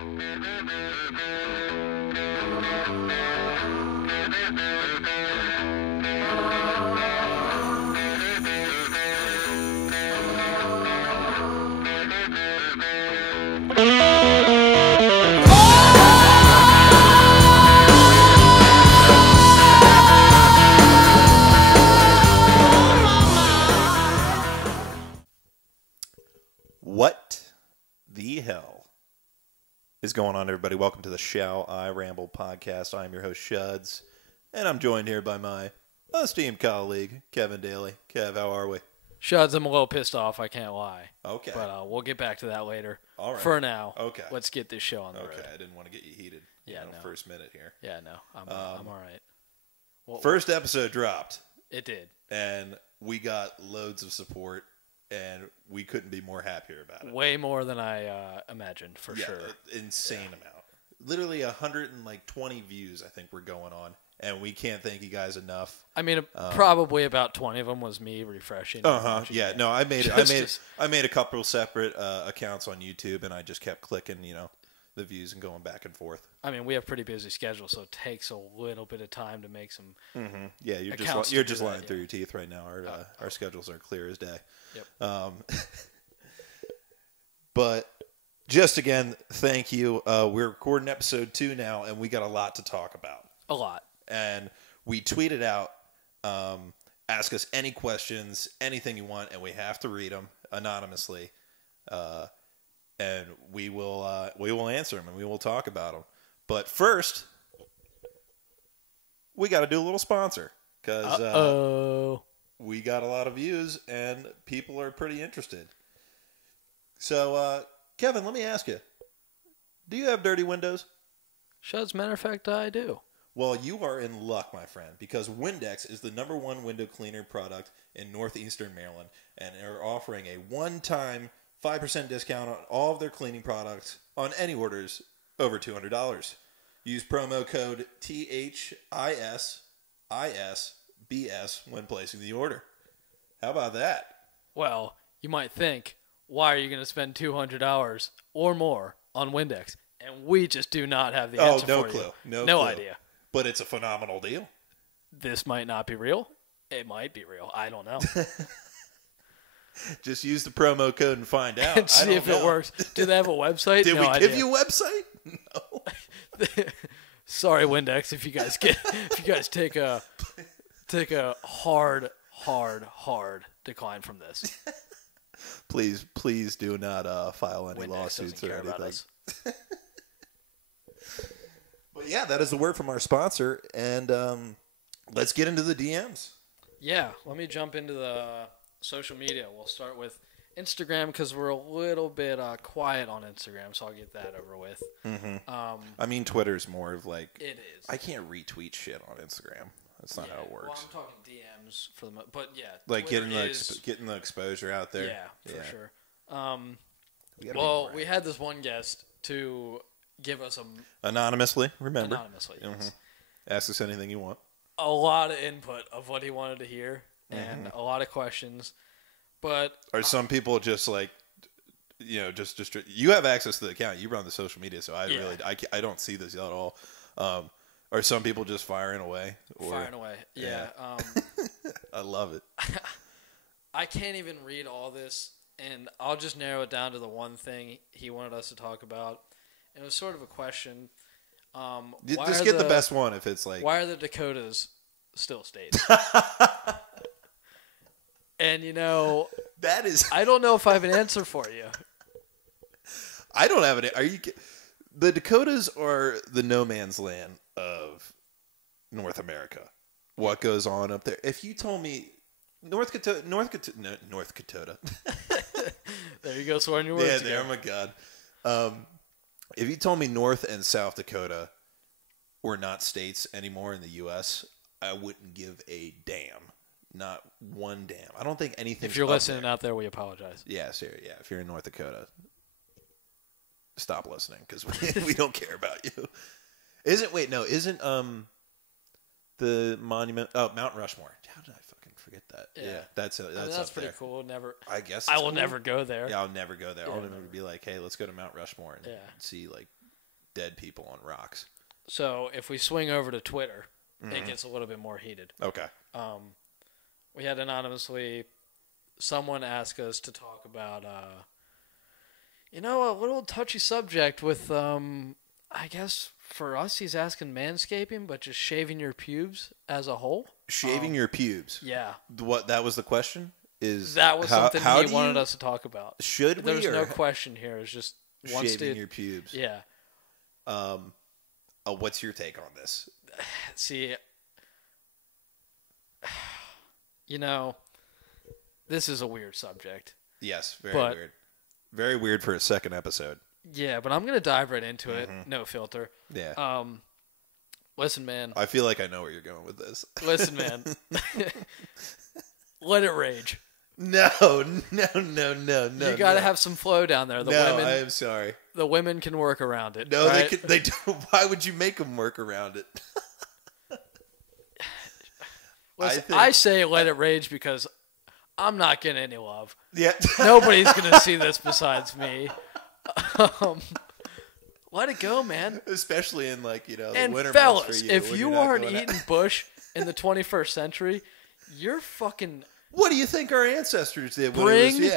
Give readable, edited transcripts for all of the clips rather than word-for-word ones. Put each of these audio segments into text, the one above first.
What the hell is going on, everybody? Welcome to the Shall I Ramble podcast. I am your host, Shuds, and I'm joined here by my esteemed colleague, Kevin Daly. Kev, how are we? Shuds, I'm a little pissed off, I can't lie. Okay. But we'll get back to that later. All right. For now, okay. Let's get this show on the road. Okay, I didn't want to get you heated first minute here. Yeah, no, I'm all right. Well, first episode dropped. It did. And we got loads of support, and we couldn't be more happier about it. Way more than I imagined, for sure. Insane amount. Literally 120 views, I think, we're going on. And we can't thank you guys enough. I mean, probably about 20 of them was me refreshing. Yeah. No, I made a couple separate accounts on YouTube, and I just kept clicking, the views and going back and forth. I mean, we have pretty busy schedules, so it takes a little bit of time to make some. Mm-hmm. Yeah, you're just lying through your teeth right now. Our schedules are clear as day. Yep. But just again, thank you. We're recording episode 2 now, and we got a lot to talk about. A lot. And we tweeted out, ask us any questions, anything you want, and we have to read them anonymously. And we will answer them, and we will talk about them. But first, we got to do a little sponsor, because we got a lot of views, and people are pretty interested. So, Kevin, let me ask you, do you have dirty windows? Shuds, matter of fact, I do. Well, you are in luck, my friend, because Windex is the #1 window cleaner product in northeastern Maryland, and they're offering a one-time 5% discount on all of their cleaning products on any orders over $200. Use promo code THISISBS when placing the order. How about that? Well, you might think, why are you going to spend $200 or more on Windex? And we just do not have the answer for you. No idea. But it's a phenomenal deal. This might not be real. It might be real. I don't know. Just use the promo code and find out. And see if it works. Do they have a website? Did we give you a website? No. Sorry, Windex, if you guys take a hard decline from this. Please do not file any Windex lawsuits or anything. But yeah, that is the word from our sponsor, and let's get into the DMs. Yeah, let me jump into the social media. We'll start with Instagram because we're a little bit quiet on Instagram, so I'll get that over with. Mm-hmm. I mean, Twitter's more of like... It is. I can't retweet shit on Instagram. That's not how it works. Well, I'm talking DMs for the but yeah. Like getting the exposure out there. Yeah, for sure. Well, we had this one guest to give us anonymously, remember? Anonymously, yes. Mm-hmm. Ask us anything you want. A lot of input of what he wanted to hear, and a lot of questions. But are some people just like, just you have access to the account, you run the social media, so I don't see this at all. Are some people just firing away? Firing away, yeah. I love it. I can't even read all this, and I'll just narrow it down to the one thing he wanted us to talk about. And it was sort of a question. Just get the best one if it's like... Why are the Dakotas still states? And, that is... I don't know if I have an answer for you. I don't have it. The Dakotas are the no man's land of North America. What goes on up there? If you told me North Dakota. There you go, swearing your words. Yeah, there, oh my God. If you told me North and South Dakota were not states anymore in the U.S., I wouldn't give a damn. Not one damn. I don't think anything. If you're listening out there, we apologize. Yeah, seriously. Yeah, if you're in North Dakota, stop listening because we don't care about you. Isn't the monument? Oh, Mount Rushmore. How did I fucking forget that? Yeah, that's pretty there. Cool. Never. I guess I will never go there. Yeah, I'll never go there. I'll never be like, hey, let's go to Mount Rushmore and see like dead people on rocks. So if we swing over to Twitter, it gets a little bit more heated. Okay. We had anonymously someone ask us to talk about, a little touchy subject with, I guess for us he's asking manscaping, but just shaving your pubes as a whole. Shaving your pubes. Yeah. What? That was the question? That was something he wanted us to talk about. Should we? There's no question here. It's just shaving your pubes. Yeah. What's your take on this? See, this is a weird subject. Yes, very weird. Very weird for a second episode. Yeah, but I'm going to dive right into it. No filter. Yeah. Listen, man. I feel like I know where you're going with this. Listen, man. Let it rage. No. You got to have some flow down there. I am sorry. The women can work around it. No, right? they don't. Why would you make them work around it? Listen, I say let it rage because I'm not getting any love. Yeah. Nobody's going to see this besides me. Let it go, man. Especially in the and winter fellas, months for you. If you aren't eating bush in the 21st century, you're fucking... What do you think our ancestors did? Bring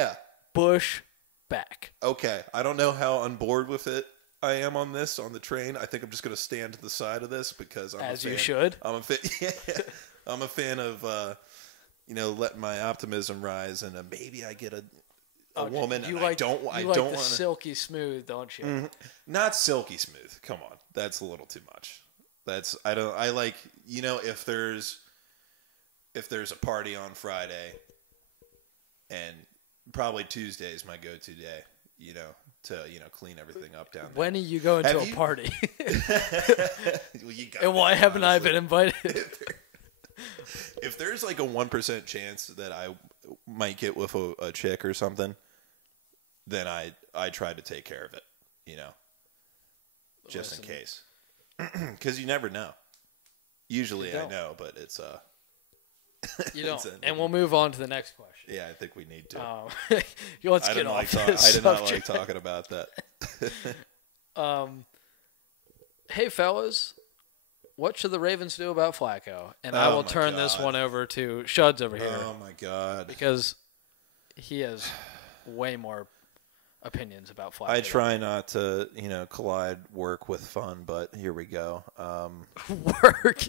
bush back. Okay. I don't know how on board with it I am on this, on the train. I think I'm just going to stand to the side of this because I'm a fan. You should. I'm a fan. Yeah. I'm a fan of, letting my optimism rise, and maybe I get a woman. I don't want the silky smooth, don't you? Mm-hmm. Not silky smooth. Come on, that's a little too much. If there's a party on Friday, and probably Tuesday is my go-to day, to clean everything up down there. When are you going to a party? Well, and why haven't I been invited? If there's like a 1% chance that I might get with a chick or something, then I try to take care of it, just in case. Because you never know. Usually I know, but it's you don't. And we'll move on to the next question. Yeah, I think we need to. Let's get off this I did not like talking about that. Hey, fellas. What should the Ravens do about Flacco? And I will turn this one over to Shuds over here. Oh, my God. Because he has way more opinions about Flacco. I try not to, collide work with fun, but here we go. Work?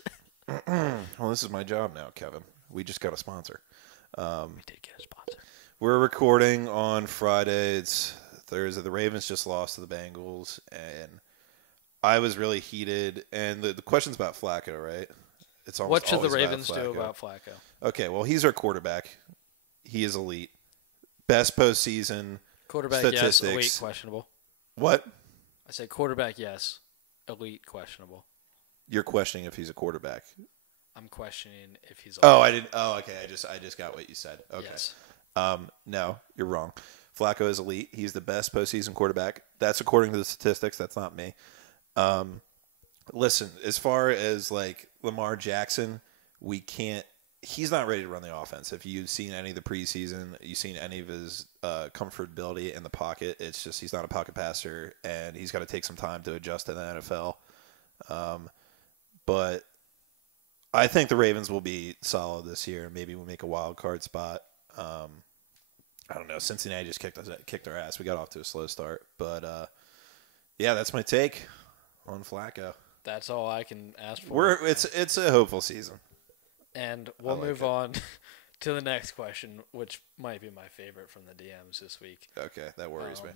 Well, this is my job now, Kevin. We just got a sponsor. We did get a sponsor. We're recording on Friday. It's Thursday. The Ravens just lost to the Bengals, and I was really heated. And the question's about Flacco, right? It's almost what should the always Ravens about do about Flacco? Okay, well, he's our quarterback. He is elite. Best postseason quarterback, statistics. Yes. Elite, questionable. What? I said quarterback, yes. Elite, questionable. You're questioning if he's a quarterback. I'm questioning if he's. Oh, I didn't. Oh, okay. I just got what you said. Okay. Yes. No, you're wrong. Flacco is elite. He's the best postseason quarterback. That's according to the statistics. That's not me. Listen, as far as like Lamar Jackson, we can't. He's not ready to run the offense. If you've seen any of the preseason, you've seen any of his comfortability in the pocket. It's just he's not a pocket passer, and he's got to take some time to adjust to the NFL. But I think the Ravens will be solid this year. Maybe we'll make a wild card spot. I don't know. Cincinnati just kicked our ass. We got off to a slow start. But, yeah, that's my take on Flacco. That's all I can ask for. It's a hopeful season. And we'll move on to the next question, which might be my favorite from the DMs this week. Okay, that worries me.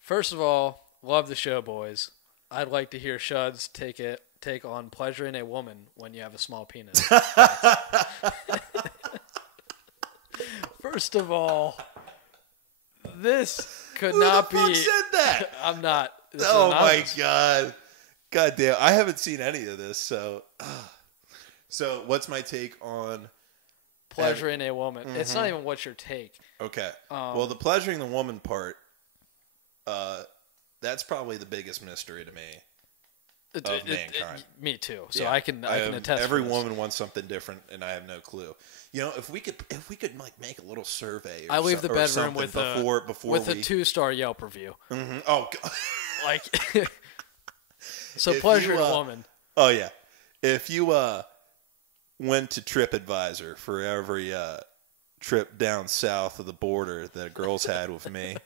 First of all, love the show, boys. I'd like to hear Shuds take on pleasuring a woman when you have a small penis. First of all, this could not be. Who the fuck said that? I'm not. Oh my god, god damn! I haven't seen any of this. So what's my take on pleasuring a woman? Mm-hmm. It's not even what's your take. Okay. Well, the pleasuring the woman part, that's probably the biggest mystery to me of mankind. Me too. So I can attest. Every woman wants something different, and I have no clue. If we could like make a little survey. I leave the bedroom with before a 2-star Yelp review. Mm-hmm. Oh, God. Like, so If pleasure you, to woman. Oh yeah, if you went to TripAdvisor for every trip down south of the border that girls had with me,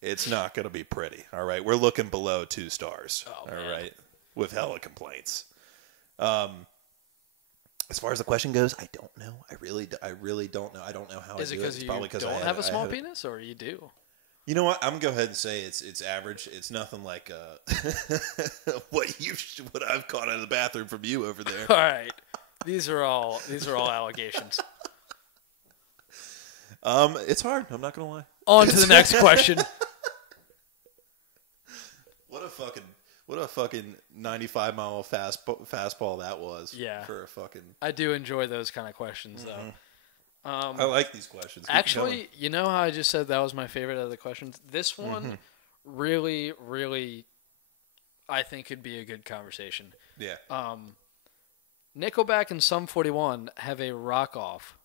it's not going to be pretty. All right, we're looking below 2 stars. Oh, all man. right, with hella complaints. As far as the question goes, I don't know. I really don't know. I don't know how Is I it do because It's you probably 'cause don't have a small penis, or you do? You know what? I'm gonna go ahead and say it's average. It's nothing like what I've caught out of the bathroom from you over there. All right, these are all allegations. It's hard. I'm not gonna lie. On to the next question. What a fucking 95-mile fastball that was. Yeah. For a fucking. I do enjoy those kind of questions, though. I like these questions. Keep Actually, going. you know how I just said that was my favorite of the questions? This one really, really, I think could be a good conversation. Yeah. Nickelback and Sum 41 have a rock-off.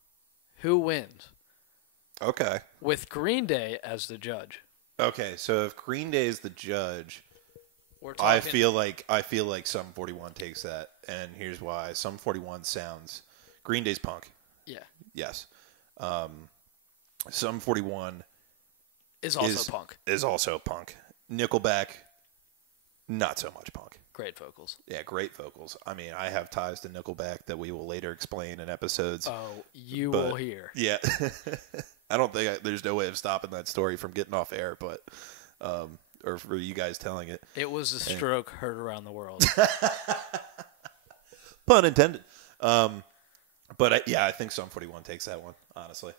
Who wins? Okay. With Green Day as the judge. Okay. So if Green Day is the judge, We're talking, I feel like Sum 41 takes that, and here's why. Sum 41 sounds. Green Day's punk. Yeah. Yes. Sum 41 Is also punk. Is also punk. Nickelback, not so much punk. Great vocals. Yeah, great vocals. I mean, I have ties to Nickelback that we will later explain in episodes. Oh, you will hear. Yeah. I don't think there's no way of stopping that story from getting off air, but or for you guys telling it. It was a stroke heard around the world. Pun intended. But I think Sum 41 takes that one, honestly.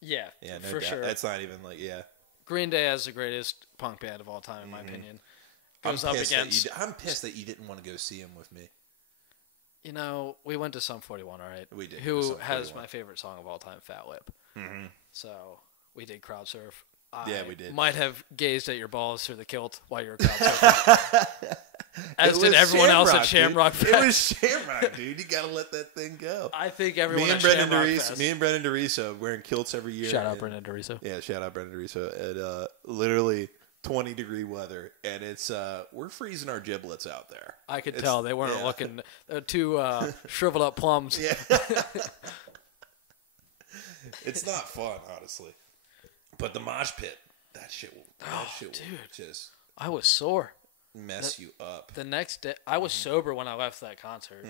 Yeah, Yeah, no for doubt. sure. That's not even like, yeah. Green Day has the greatest punk band of all time, in my opinion. Goes up against. I'm pissed that you didn't want to go see him with me. You know, we went to Sum 41, all right? We did. Who has my favorite song of all time, Fat Lip. Mm-hmm. So we did crowd surf. Yeah, we did. Might have gazed at your balls through the kilt while you were crowd surfing. As did everyone else at Shamrock Fest. It was Shamrock, dude. You gotta let that thing go. I think everyone Me at and Shamrock Fest. Brendan DeRiso wearing kilts every year. Shout out Brendan DeRiso. Yeah, shout out Brendan DeRiso. And literally 20-degree weather, and it's we're freezing our giblets out there. I could tell they weren't looking two shriveled up plums. Yeah. It's not fun, honestly. But the mosh pit, that shit will just I was sore. Mess you up. The next day, I was sober when I left that concert.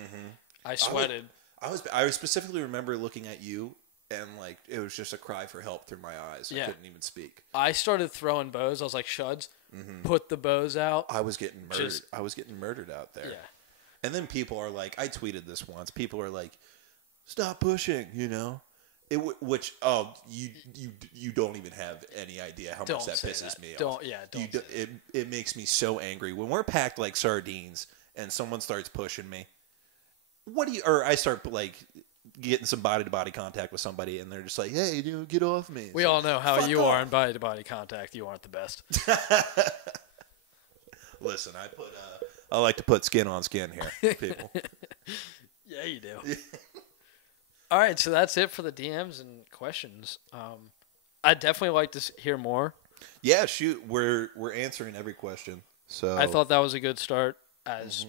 I sweated. I specifically remember looking at you, and like it was just a cry for help through my eyes. Yeah. I couldn't even speak. I started throwing bows. I was like, "Shuds, put the bows out." I was getting murdered. I was getting murdered out there. Yeah. And then people are like, I tweeted this once. People are like, "Stop pushing," you know. You don't even have any idea how much that pisses me off. It makes me so angry when we're packed like sardines and someone starts pushing me. I start like getting some body to body contact with somebody and they're just like, "Hey, get off me." We all know how you are in body to body contact. You aren't the best. Listen, I like to put skin on skin here, people. Yeah, you do. All right, so that's it for the DMs and questions. I'd definitely like to hear more. Yeah, shoot, we're answering every question. So I thought that was a good start. As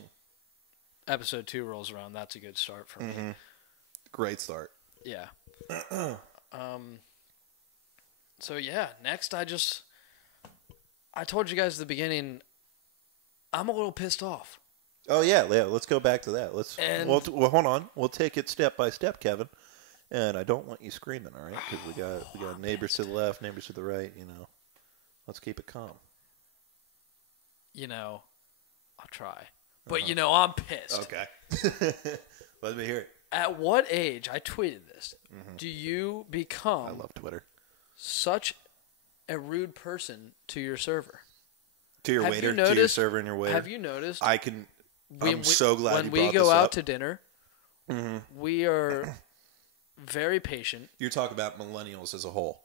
episode 2 rolls around, that's a good start for me. Great start. Yeah. So yeah, next I told you guys at the beginning, I'm a little pissed off. Oh yeah. Let's go back to that. Well, hold on. We'll take it step by step, Kevin. And I don't want you screaming, all right? Because we got neighbors to the left, neighbors to the right. You know, let's keep it calm. You know, I'll try, but you know, I'm pissed. Okay. Let me hear it. At what age? I tweeted this. Do you become? I love Twitter. Such a rude person to your server. To your waiter, to your server, and your waiter. Have you noticed? I'm so glad when you brought we this go out up. to dinner, we are very patient. You're talking about millennials as a whole.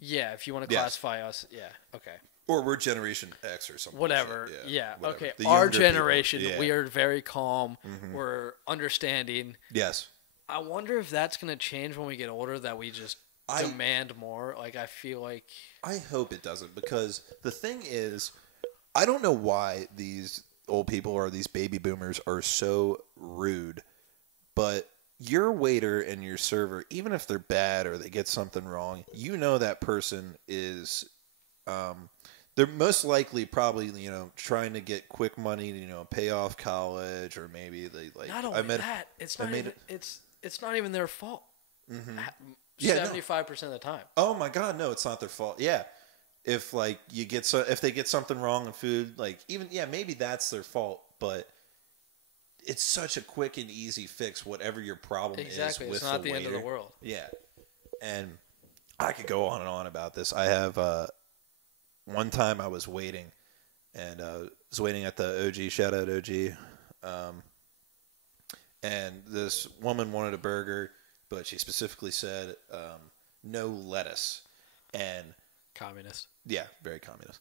Yeah, if you want to classify us, yeah, okay. Or we're Generation X or something. Whatever, yeah, whatever. okay. The Our younger generation, people, we are very calm. We're understanding. Yes. I wonder if that's going to change when we get older, that we just demand more. Like, I feel like... I hope it doesn't, because the thing is... I don't know why these old people or these baby boomers are so rude, but your waiter and your server, even if they're bad or they get something wrong, you know that person is, they're most likely probably, trying to get quick money to, pay off college, or maybe they like. Not only that, it's not even their fault. Mm-hmm. 75% of the time. Oh my God, no, it's not their fault. Yeah. If like if they get something wrong in food, like maybe that's their fault, but it's such a quick and easy fix, whatever your problem is with the waiter. It's not the end of the world. Yeah. And I could go on and on about this. I have one time I was waiting, and was waiting at the OG, shout out OG, and this woman wanted a burger, but she specifically said no lettuce. And communist. Yeah, very communist.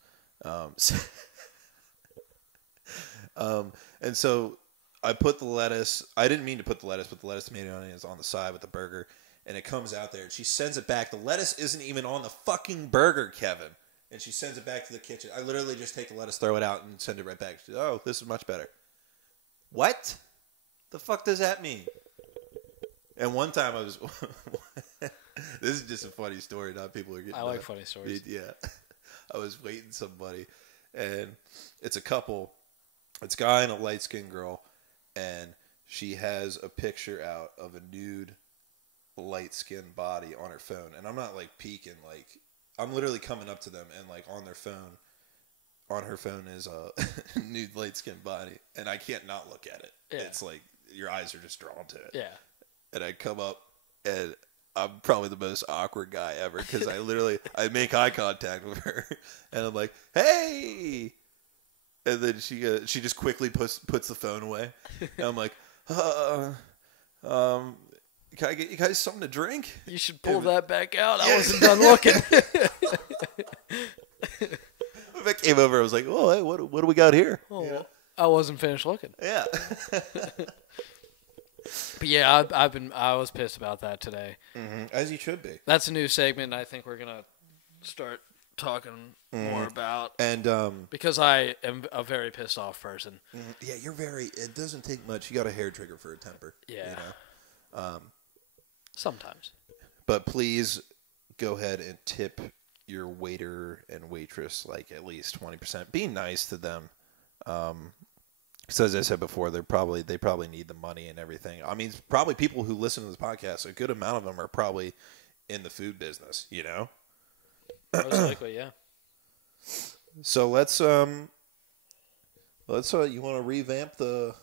And so I put the lettuce. I didn't mean to put the lettuce, but the lettuce, tomato, and onions on the side with the burger, and it comes out there. And she sends it back. The lettuce isn't even on the fucking burger, Kevin. And she sends it back to the kitchen. I literally just take the lettuce, throw it out, and send it right back. She says, "Oh, this is much better." What? The fuck does that mean? And one time I was. This is just a funny story. Not people are getting. I like funny stories. Yeah, I was waiting somebody, and it's a couple. It's a guy and a light skinned girl, and she has a picture out of a nude, light skinned body on her phone. And I'm not like peeking, like I'm literally coming up to them, and like on her phone is a nude light skinned body, and I can't not look at it. Yeah. It's like your eyes are just drawn to it. Yeah. And I come up, and I'm probably the most awkward guy ever, because I make eye contact with her, and I'm like, "Hey," and then she just quickly puts the phone away, and I'm like, can I get you guys something to drink? You should pull that back out. I wasn't done looking. If I came over, I was like, "Oh, hey, what do we got here?" Oh, yeah. I wasn't finished looking. Yeah. But yeah, I was pissed about that today. Mm-hmm. As you should be. That's a new segment I think we're gonna start talking more about. And because I am a very pissed off person. Yeah, you're very. It doesn't take much. You got a hair trigger for a temper. Yeah. Sometimes. But please go ahead and tip your waiter and waitress like at least 20%. Be nice to them. Because as I said before, they probably need the money and everything. I mean, probably people who listen to this podcast, a good amount of them are probably in the food business, Most likely, yeah. So let's you want to revamp the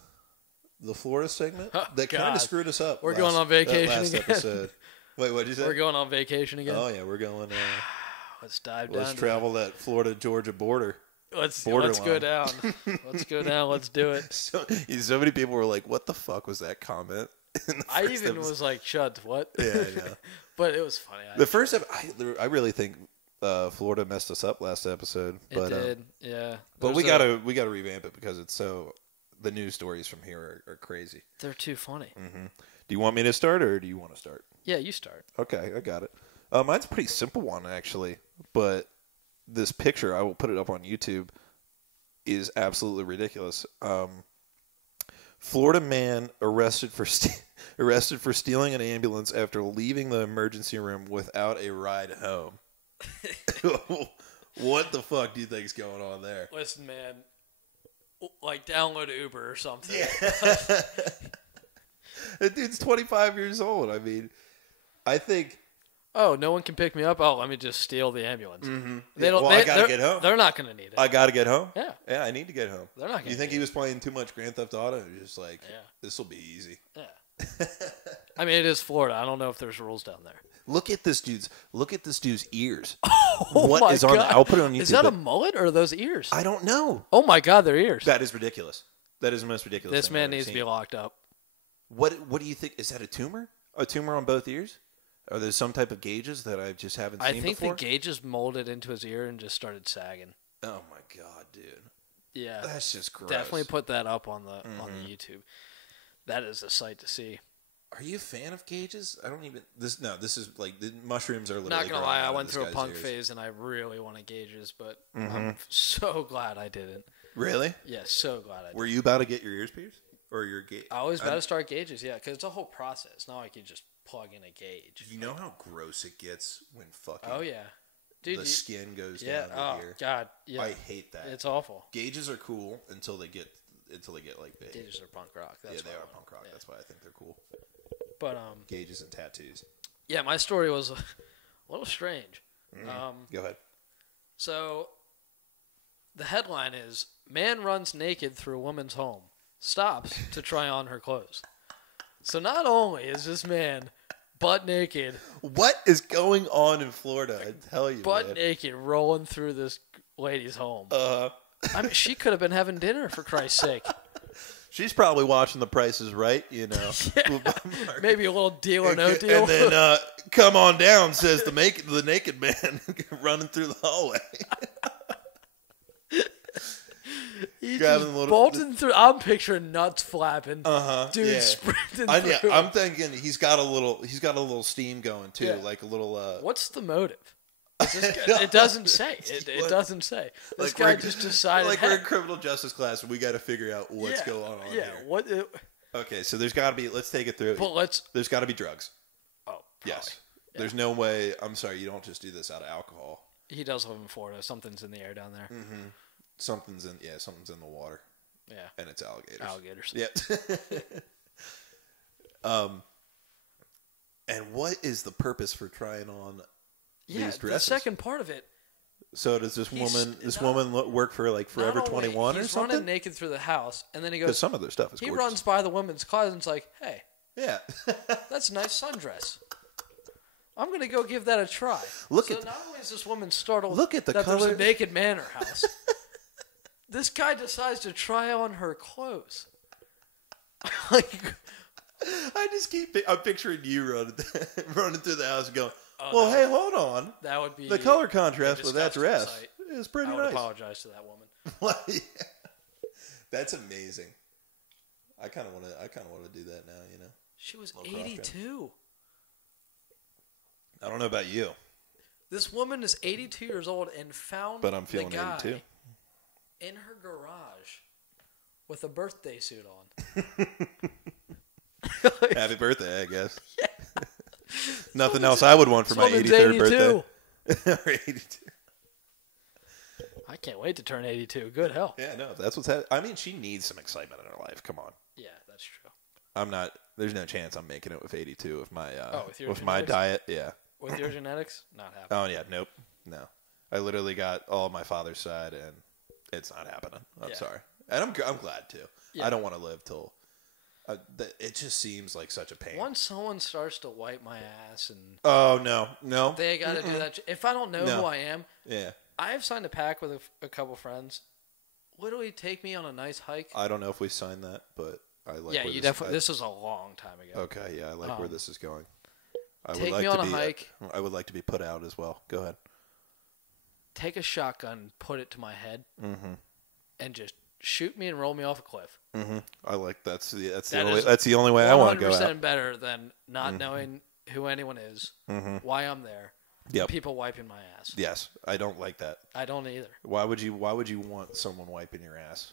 Florida segment? That kind of screwed us up. We're going on vacation last again. Episode. Wait, what did you say? We're going on vacation again. Oh yeah, we're going. Let's dive down. Let's travel that Florida-Georgia border. Let's go down. Let's go down. Let's do it. So many people were like, "What the fuck was that comment?" I even was like, "Shut what?" Yeah, yeah. But it was funny. The first episode, I really think Florida messed us up last episode. But, it did, yeah. But we gotta revamp it because it's the news stories from here are crazy. They're too funny. Mm-hmm. Do you want me to start, or do you want to start? Yeah, you start. Okay, I got it. Mine's a pretty simple one actually, but this picture, I will put it up on YouTube, is absolutely ridiculous. Florida man arrested for stealing an ambulance after leaving the emergency room without a ride home. What the fuck do you think is going on there? Listen, man, like download Uber or something. Yeah. That dude's 25 years old. I mean, I think... Oh, no one can pick me up? Oh, let me just steal the ambulance. Mm-hmm. I gotta get home. They're not going to need it. I got to get home? Yeah. Yeah, I need to get home. They're not going to. You think he was playing too much Grand Theft Auto? Just like, yeah, this will be easy. Yeah. I mean, it is Florida. I don't know if there's rules down there. Look at this dude's ears. Oh what my is on God. I'll put it on YouTube. Is that a mullet or are those ears? I don't know. Oh my God, they're ears. That is ridiculous. That is the most ridiculous This thing man I've ever needs seen. to be locked up. What do you think? Is that a tumor? A tumor on both ears? Are there some type of gauges that I just haven't seen before? I think the gauges molded into his ear and just started sagging. Oh my God, dude. Yeah. That's just gross. Definitely put that up on the YouTube. That is a sight to see. Are you a fan of gauges? I don't even. This is like the mushrooms are literally. Not gonna growing lie, out I of went this through a guy's punk ears. phase, and I really wanted gauges, but I'm so glad I didn't. Really? Yeah, so glad I didn't. Were you about to get your ears pierced or your gauge? I was about to start gauges, yeah, because it's a whole process. Not like you just plug in a gauge. You know how gross it gets when fucking. Oh yeah, dude. The skin goes yeah. down to Oh here. god. Yeah. I hate that. It's awful. Gauges are cool until they get like big. Gauges are punk rock. That's they why are punk rock. yeah. That's why I think they're cool. But Gauges and tattoos. yeah, my story was a little strange. Go ahead. So the headline is: Man runs naked through woman's home, stops to try on her clothes. So not only is this man butt naked, What is going on in Florida? I tell you, butt man. naked, rolling through this lady's home. Uh, I mean, she could have been having dinner for Christ's sake. she's probably watching The Price is Right, you know. Maybe a little deal or no deal. And then, come on down, says the naked man running through the hallway. He's grabbing just a little- bolting through. I'm picturing nuts flapping. Dude yeah. sprinting Yeah, through. I'm thinking he's got a little steam going too, Yeah. like a little. What's the motive? It doesn't say. It doesn't say. This Like guy we're- just decided. Like hey, we're in criminal justice class, and we got to figure out what's yeah, going on yeah, here. what? Okay, so there's got to be. Let's take it through. But let's. There's got to be drugs. Oh, Yes. probably. There's no way. I'm sorry. You don't just do this out of alcohol. He does live in Florida. Something's in the air down there. Something's in the water, Yeah, and it's alligators. alligators. Yeah. And what is the purpose for trying on Yeah, these the dresses? second part of it. So does this He's- woman? This not- woman work for like Forever not only- 21 or he's something? running naked through the house, and then he Because goes. some of their stuff is He gorgeous. runs by the woman's closet and's like, "Hey, Yeah. that's a nice sundress. I'm gonna go give that a try." Look so at- not only is this woman startled Look at the that there's color. a naked man in her house, this guy decides to try on her clothes. Like, I just I'm picturing you running through the house and going, Oh, well, no. hey, hold on. that would be The color contrast a with that disgusting dress sight. is pretty I would nice. apologize to that woman. Yeah. That's amazing. I kind of want to do that now, you know. She was Little cross 82. I don't know about you, This woman is 82 years old and found but I'm feeling the guy 82. in her garage with a birthday suit on. Happy birthday, I guess. Nothing else I would want for my This woman's 83rd birthday. 82. Or 82. I can't wait to turn 82. Good hell. Yeah, no, if that's what's happening. I mean, she needs some excitement in her life. Come on. Yeah, that's true. I'm not. There's no chance I'm making it with 82 with my with my your genetics? diet. Yeah. With your genetics, not happening. Oh yeah. Nope. No. I literally got all my father's side, and it's not happening. I'm Yeah. sorry, and I'm glad too. Yeah. I don't want to live till. It just seems like such a pain. Once someone starts to wipe my ass and Oh no. they got to do that. If I don't know No. who I am, Yeah. I have signed a pact with a couple friends. Literally take me on a nice hike. I don't know if we signed that, but I like. Yeah, where you this, definitely. This was a long time ago. Okay. Yeah, I like where this is going. I take would like me on to a be. hike. I would like to be put out as well. Go ahead. Take a shotgun, put it to my head, and just shoot me and roll me off a cliff. I like that's the That only is that's the only way I want to go out. 100% better than not knowing who anyone is, why I'm there, Yep. people wiping my ass. Yes, I don't like that. I don't either. Why would you want someone wiping your ass?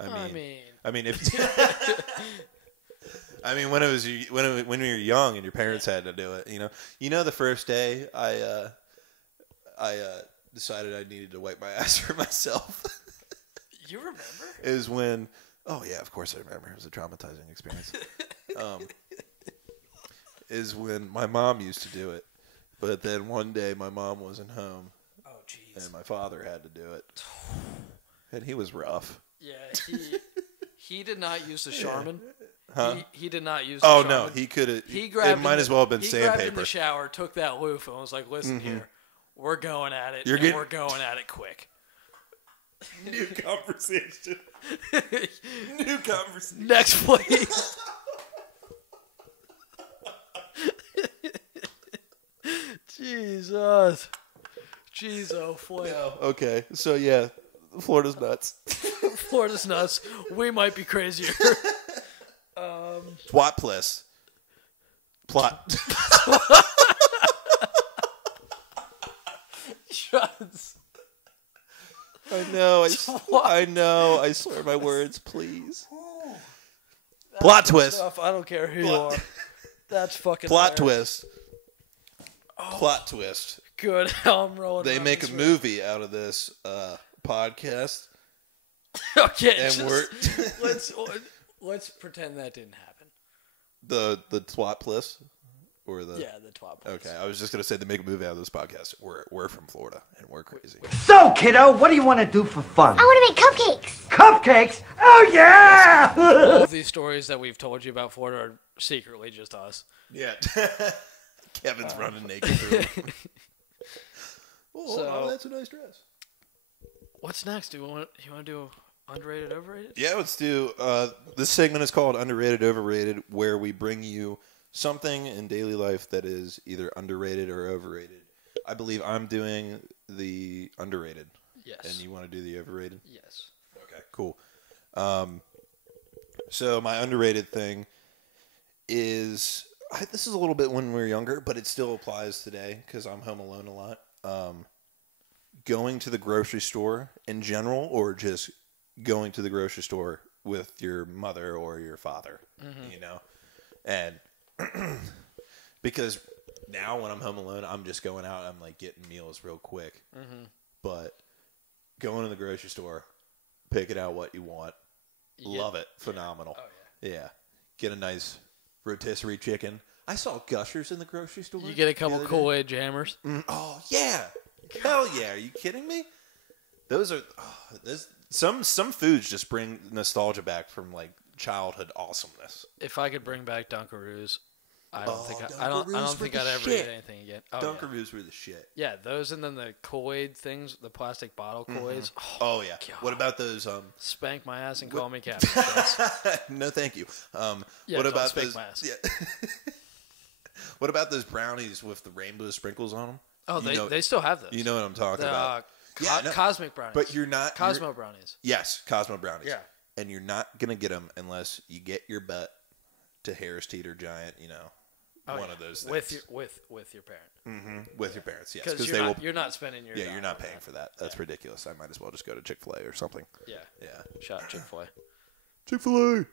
I mean, if I mean when when you were young and your parents had to do it, you know the first day I decided I needed to wipe my ass for myself. You remember? Is when yeah, of course I remember. It was a traumatizing experience. Is when my mom used to do it, but then one day my mom wasn't home. Oh, jeez. And my father had to do it. And he was rough. Yeah, he did not use the Charmin. Huh? He did not use the Oh, Charmin. no. He could have. He grabbed It might in as the- well have been he grabbed in sandpaper. the shower, took that loofah, and was like, listen here. We're going at it, You're and getting- we're going at it quick. New conversation. New conversation. Next, please. Jesus. Jeez, oh, Floyd. No. Okay. So, yeah. Florida's nuts. Florida's nuts. We might be crazier. Swat plus. Plot. Shots. I know. I know. I swear my words, please. Plot twist. Stuff. I don't care who you are. That's fucking Plot hilarious. twist. Plot twist. Good. I'm rolling. They make a movie out of this podcast. Okay, And let's pretend that didn't happen. The twat plus, or the the twat plus. Okay, I was just gonna say they make a movie out of this podcast. We're from Florida and we're crazy. So, kiddo, what do you want to do for fun? I want to make cupcakes. Cupcakes? Oh, yeah! All of these stories that we've told you about Florida are secretly just us. Yeah, Kevin's running naked through. Oh, that's a nice dress. What's next? You want to do underrated, overrated? Yeah, let's do. This segment is called Underrated, Overrated, where we bring you something in daily life that is either underrated or overrated. I believe I'm doing the underrated. Yes. And you want to do the overrated? Yes. Okay, cool. So my underrated thing is, this is a little bit when we were younger, but it still applies today because I'm home alone a lot. Going to the grocery store in general, or just going to the grocery store with your mother or your father, you know? And because now when I'm home alone, I'm just going out, I'm like getting meals real quick. But going to the grocery store, picking out what you want, love it, phenomenal. Oh, yeah. Yeah. Get a nice rotisserie chicken. I saw Gushers in the grocery store. You get a couple Kool-Aid jammers. Oh, yeah. Hell yeah. Are you kidding me? Those are some foods just bring nostalgia back from like childhood awesomeness. If I could bring back Dunkaroos, I don't think Dunkaroos I'd ever eat anything again. Oh, Dunkaroos were the shit. Yeah, those, and then the Kool-Aid things, the plastic bottle Kool-Aids. Oh yeah. God. What about those? Spank my ass and call me Captain. No, thank you. Yeah, what don't about spank those? my ass. Yeah. What about those brownies with the rainbow sprinkles on them? Oh, they still have those. You know what I'm talking about. Cosmic brownies. But you're not Cosmo brownies. Yes, Cosmo brownies. Yeah. And you're not gonna get them unless you get your butt to Harris Teeter Giant. You know, one of those things with your parent. With your parents. Yes, Because you're not spending your you're not paying for that. That's ridiculous. I might as well just go to Chick-fil-A or something. Yeah. Yeah. Shout out Chick-fil-A. Chick-fil-A.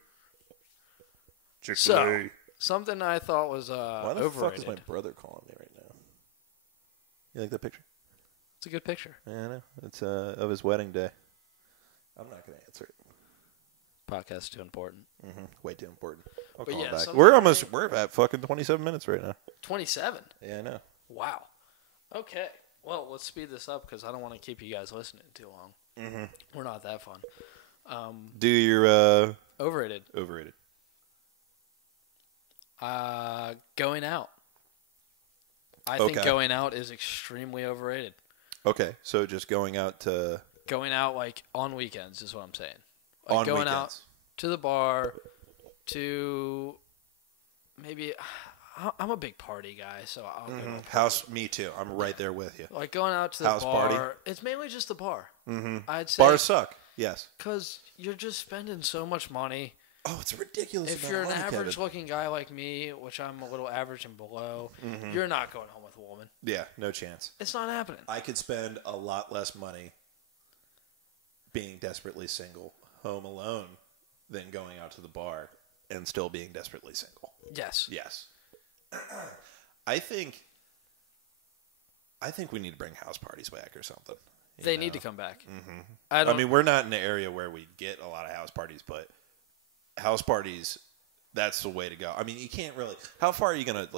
So, something I thought was Why the overrated. fuck is my brother calling me right now? You like that picture? It's a good picture. Yeah, I know. It's of his wedding day. I'm not going to answer it. Podcast's too important. Way too important. I'll But call yeah, him back. something We're at fucking 27 minutes right now. 27? Yeah, I know. Wow. Okay. Well, let's speed this up because I don't want to keep you guys listening too long. We're not that fun. Do your Overrated. overrated. Going out. I think going out is extremely overrated. Okay, so just going out to Going out like on weekends is what I'm saying. on Like going weekends. out to the bar, to maybe I'm a big party guy, so I'll go. House, me too. I'm right there with you. Like going out to the House bar. party? It's mainly just the bar. I'd say Bars suck. Yes. because you're just spending so much money. Oh, it's ridiculous. If amount you're of an money, Kevin. average-looking guy like me, which I'm a little average and below, you're not going home with a woman. Yeah, no chance. It's not happening. I could spend a lot less money being desperately single, home alone, than going out to the bar and still being desperately single. Yes. Yes. I think we need to bring house parties back or something. They need to come back. I mean, we're not in an area where we get a lot of house parties, but house parties, that's the way to go. I mean, you can't really. How far are you gonna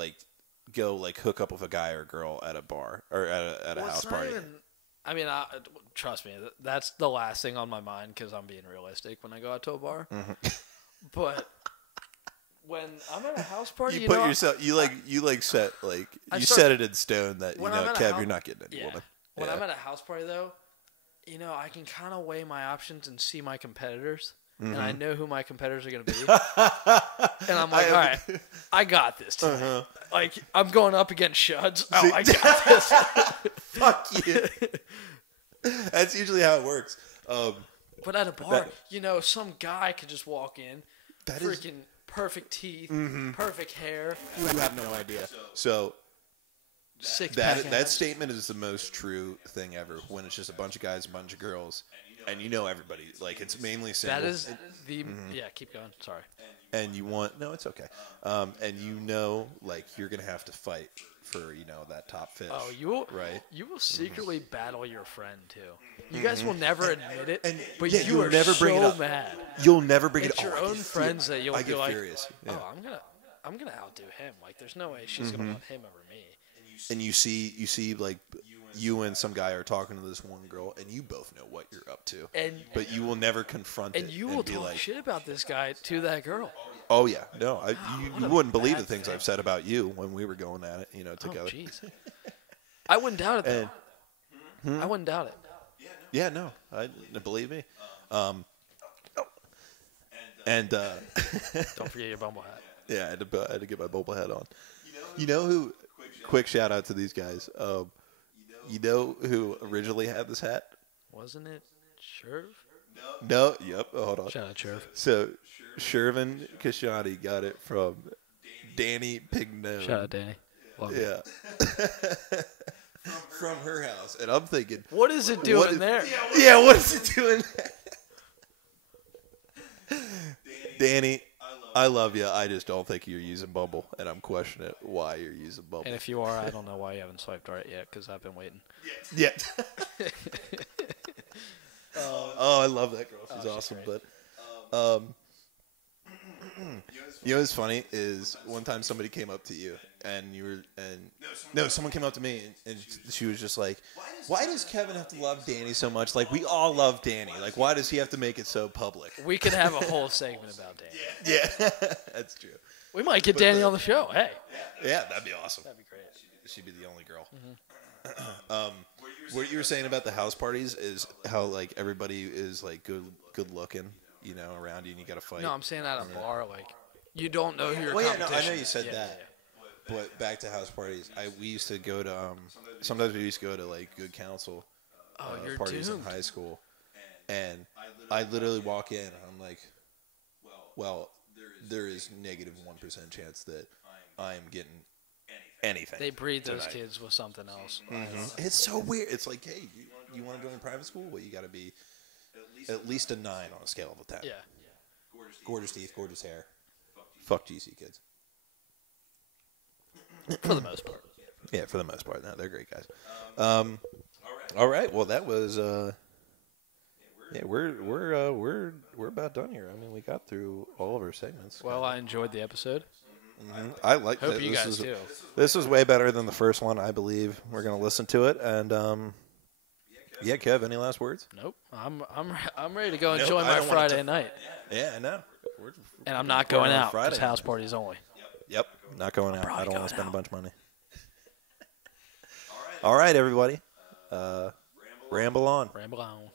go hook up with a guy or girl at a bar or at a house party? I mean, trust me, that's the last thing on my mind because I'm being realistic when I go out to a bar. But when I'm at a house party, you put yourself. You set it in stone that Kev, you're not getting any woman. When I'm at a house party, though, I can kind of weigh my options and see my competitors. And I know who my competitors are going to be. And I'm like, all right, I got this tonight. Like, I'm going up against Shuds. Oh, I got this. Fuck you. That's usually how it works. But at a bar, some guy could just walk in. perfect teeth, perfect hair, You have no idea. So six-pack that abs. statement is the most true thing ever. When it's just a bunch of guys, a bunch of girls, and you know everybody. Like it's mainly single. That is the yeah. Keep going. Sorry. And you want no, it's okay. And you know, like you're gonna have to fight for that top fish. Oh, you will right. You will secretly battle your friend too. You guys will never admit it, but yeah, you you'll are never bring it so up. mad. You'll never bring It's it. your I own get friends that you'll I be get like, furious. Yeah. oh, I'm gonna outdo him. Like, there's no way she's gonna want him over me. And you see like you and some guy are talking to this one girl, and you both know what you're up to, but you will never confront it. And you will be talk like, shit about this guy to that girl. oh yeah, no, you wouldn't believe the bad things thing. I've said about you when we were going at it, together. Oh, jeez. I wouldn't doubt it though. I wouldn't doubt it. Yeah, no, believe me. Don't forget your bumble hat. Yeah, I had to get my boba hat on. You know who? Quick shout out to these guys. You know who originally had this hat? Wasn't it Sherv? No. Yep. Hold on. Shout out Sherv. So, Shervin Kashani got it from Danny Pignone. Shout out Danny. Love it. Yeah. From her house, and I'm thinking, What is it doing there? Yeah, what is it doing? Danny, I love you. I just don't think you're using Bumble, and I'm questioning why you're using Bumble. And if you are, I don't know why you haven't swiped right yet, because I've been waiting. Yeah. Oh, I love that girl. She's awesome. great. But you know what's funny is one time somebody came up to you and someone came up to me and she was just like, why does Kevin have to love Danny so much? Like, we all love Danny. Like, why does he have to make it so public? We could have a whole segment about Danny. Yeah, that's true. We might get Danny on the show. Hey. Yeah, that'd be awesome. That'd be great. She'd be the only girl. What you were saying about the house parties is how like everybody is like good looking, around you, and you got to fight. No, I'm saying at a bar, like, you don't know who your Well, yeah, no, competition I know you is. said Yeah, that. yeah, But back to house parties, we used to go to. Sometimes we used to go to like good counsel you're parties doomed. in high school, and I literally walk in and I'm like, well, there is -1% chance that I'm getting anything. They breed those tonight. kids with something else. It's so weird. It's like, hey, you want to join private school? Well, you got to be at least a 9 on a scale of a 10. Yeah. Gorgeous teeth, gorgeous hair. Fuck GC kids. For the most part. Yeah, for the most part. No, they're great guys. All right. Well, that was. Yeah, we're about done here. I mean, we got through all of our segments. Well, I enjoyed the episode. I like. Hope that. you guys do. This was way better than the first one, I believe. We're gonna listen to it, and yeah, Kev. Any last words? Nope. I'm ready to go Nope, enjoy I my don't want it Friday night. Yeah, I know. And I'm not recording going on out. Friday It's house night. parties only. Yep, not going out. I probably don't want going to spend out. a bunch of money. All right, everybody. Ramble on. Ramble on.